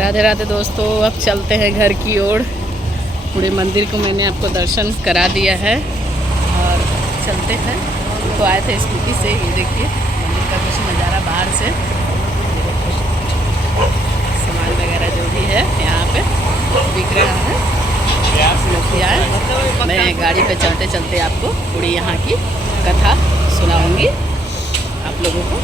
राधे राधे दोस्तों, अब चलते हैं घर की ओर। पूरे मंदिर को मैंने आपको दर्शन करा दिया है और चलते हैं। तो आए थे स्कूटी से, ये देखिए मंदिर का कुछ नज़ारा बाहर से। सामान वगैरह जो भी है यहाँ पे बिक रहा है। मैं गाड़ी पे चलते चलते आपको पूरी यहाँ की कथा सुनाऊंगी आप लोगों को।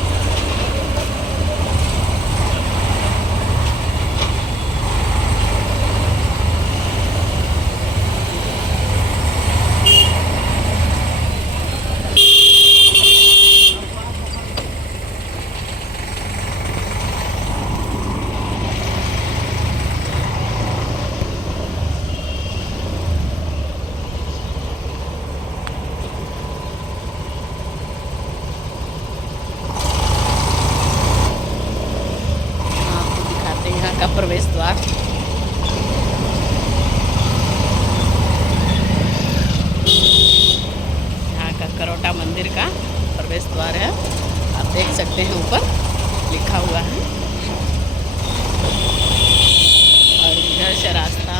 का प्रवेश द्वार यहाँ का करोटा मंदिर का प्रवेश द्वार है। आप देख सकते हैं ऊपर लिखा हुआ है और इधर से रास्ता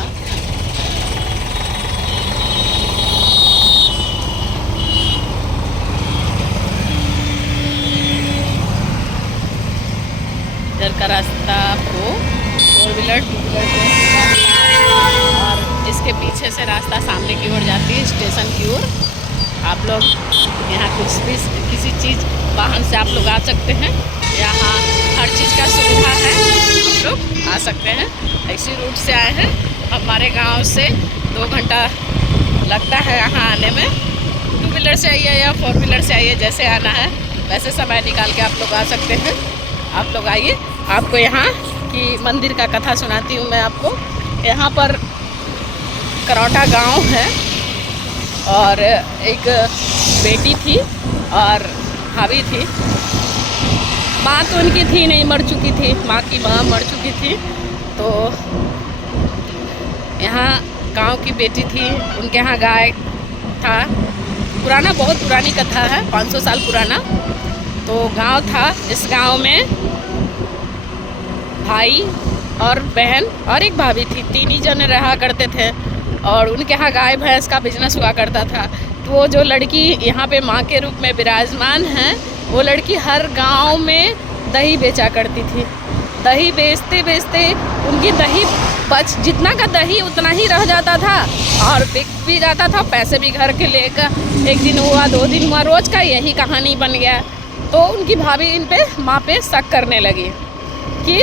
इधर का रास्ता आपको 4 व्हीलर 2 व्हीलर और इसके पीछे से रास्ता सामने की ओर जाती है स्टेशन की ओर। आप लोग यहाँ कुछ भी किसी चीज़ वाहन से आप लोग आ सकते हैं। यहाँ हर चीज़ का सुविधा है, आप लोग आ सकते हैं। इसी रूट से आए हैं। हमारे गांव से 2 घंटा लगता है यहाँ आने में। 2 व्हीलर से आइए या 4 व्हीलर से आइए, जैसे आना है वैसे समय निकाल के आप लोग आ सकते हैं। आप लोग आइए, आपको यहाँ की मंदिर का कथा सुनाती हूँ मैं आपको। यहाँ पर करौटा गांव है और एक बेटी थी और भाभी थी। माँ तो उनकी थी नहीं, मर चुकी थी, माँ की माँ मर चुकी थी। तो यहाँ गांव की बेटी थी, उनके यहाँ गाय था। पुराना, बहुत पुरानी कथा है, 500 साल पुराना। तो गांव था, इस गांव में भाई और बहन और एक भाभी थी, 3 ही जने रहा करते थे और उनके यहाँ गाय भैंस का बिजनेस हुआ करता था। तो वो जो लड़की यहाँ पे माँ के रूप में विराजमान है, वो लड़की हर गांव में दही बेचा करती थी। दही बेचते बेचते उनकी दही जितना का दही उतना ही रह जाता था और बिक भी जाता था, पैसे भी घर के लेकर। 1 दिन हुआ, 2 दिन हुआ, रोज़ का यही कहानी बन गया। तो उनकी भाभी इन पे माँ पे शक करने लगी कि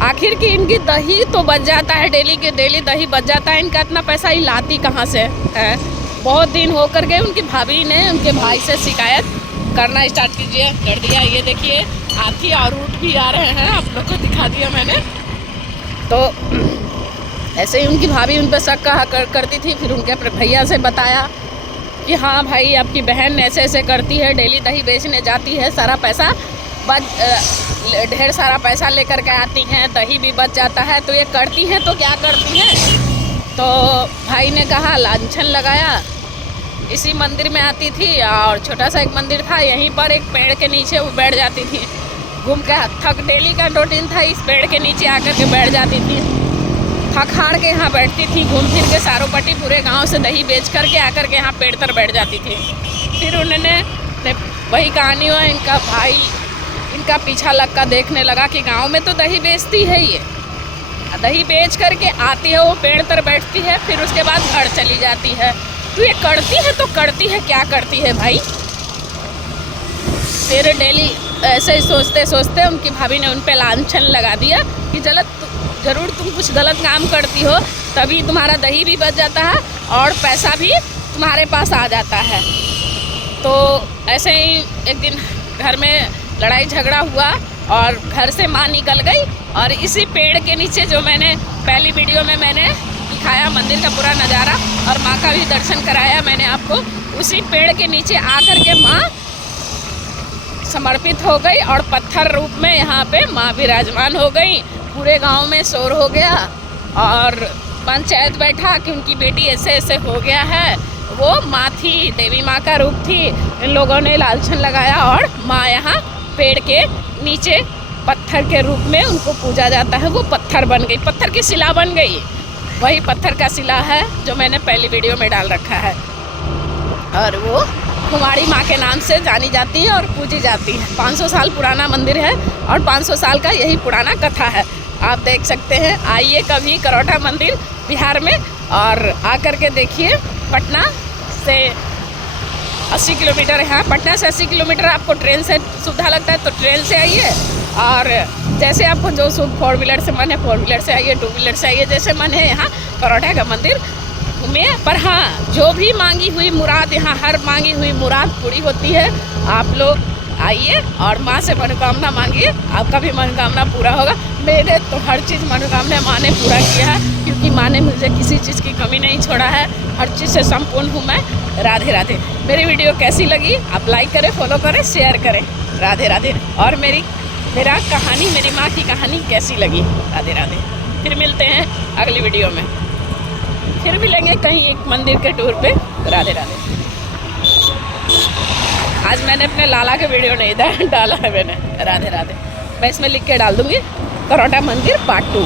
आखिर की इनकी दही तो बच जाता है, डेली के डेली दही बच जाता है, इनका इतना पैसा ही लाती कहाँ से है। बहुत दिन हो कर के उनकी भाभी ने उनके भाई से शिकायत करना स्टार्ट कर दिया। ये देखिए हाथी और ऊँट भी आ रहे हैं, आप लोग को दिखा दिया मैंने। तो ऐसे ही उनकी भाभी उन पर शक करती थी। फिर उनके भैया से बताया कि हाँ भाई, आपकी बहन ऐसे ऐसे करती है, डेली दही बेचने जाती है, सारा पैसा ढेर सारा पैसा लेकर के आती हैं, दही भी बच जाता है। तो ये करती हैं तो क्या करती हैं? तो भाई ने कहा, लांछन लगाया, इसी मंदिर में आती थी और छोटा सा एक मंदिर था, यहीं पर एक पेड़ के नीचे वो बैठ जाती थी। घूम के थक, डेली का रूटीन था, इस पेड़ के नीचे आकर के बैठ जाती थी। थक हार के यहाँ बैठती थी, घूम फिर के सारों पट्टी पूरे गांव से दही बेच करके आकर के यहाँ पेड़ पर बैठ जाती थी। फिर उन्होंने वही कहानी हुआ, इनका भाई इनका पीछा लग कर देखने लगा कि गांव में तो दही बेचती है, ये दही बेच करके आती है, वो पेड़ पर बैठती है, फिर उसके बाद घर चली जाती है। तो ये करती है तो करती है, क्या करती है भाई? फिर डेली ऐसे ही सोचते सोचते उनकी भाभी ने उन पे लांछन लगा दिया कि जरूर तुम कुछ गलत काम करती हो, तभी तुम्हारा दही भी बच जाता है और पैसा भी तुम्हारे पास आ जाता है। तो ऐसे ही एक दिन घर में लड़ाई झगड़ा हुआ और घर से माँ निकल गई और इसी पेड़ के नीचे, जो मैंने पहली वीडियो में मैंने दिखाया मंदिर का पूरा नज़ारा और माँ का भी दर्शन कराया मैंने आपको, उसी पेड़ के नीचे आकर के माँ समर्पित हो गई और पत्थर रूप में यहाँ पे माँ विराजमान हो गई। पूरे गांव में शोर हो गया और पंचायत बैठा कि उनकी बेटी ऐसे ऐसे हो गया है। वो माँ थी, देवी माँ का रूप थी। इन लोगों ने लालछन लगाया और माँ यहाँ पेड़ के नीचे पत्थर के रूप में उनको पूजा जाता है। वो पत्थर बन गई, पत्थर की शिला बन गई। वही पत्थर का शिला है जो मैंने पहली वीडियो में डाल रखा है, और वो कुमारी माँ के नाम से जानी जाती है और पूजी जाती है। 500 साल पुराना मंदिर है और 500 साल का यही पुराना कथा है। आप देख सकते हैं, आइए कभी करौटा मंदिर बिहार में और आकर के देखिए। पटना से 80 किलोमीटर है, पटना से 80 किलोमीटर आपको ट्रेन से सुविधा लगता है तो ट्रेन से आइए, और जैसे आपको जो 4 व्हीलर से मन है 4 व्हीलर से आइए, 2 व्हीलर से आइए, जैसे मन है। यहाँ करौटा का मंदिर में पर हाँ, जो भी मांगी हुई मुराद, यहाँ हर मांगी हुई मुराद पूरी होती है। आप लोग आइए और माँ से मनोकामना मांगिए, आपका भी मनोकामना पूरा होगा। मेरे तो हर चीज़ मनोकामना माँ ने पूरा किया है, क्योंकि माँ ने मुझे किसी चीज़ की कमी नहीं छोड़ा है। हर चीज़ से संपूर्ण हूँ मैं। राधे राधे। मेरी वीडियो कैसी लगी आप लाइक करें, फॉलो करें, शेयर करें। राधे राधे। और मेरा कहानी, मेरी माँ की कहानी कैसी लगी। राधे राधे। फिर मिलते हैं अगली वीडियो में, फिर मिलेंगे कहीं एक मंदिर के टूर पे। राधे राधे। आज मैंने अपने लाला के वीडियो नहीं डाला है मैंने। राधे राधे। मैं इसमें लिख के डाल दूँगी करौटा मंदिर पार्ट 2।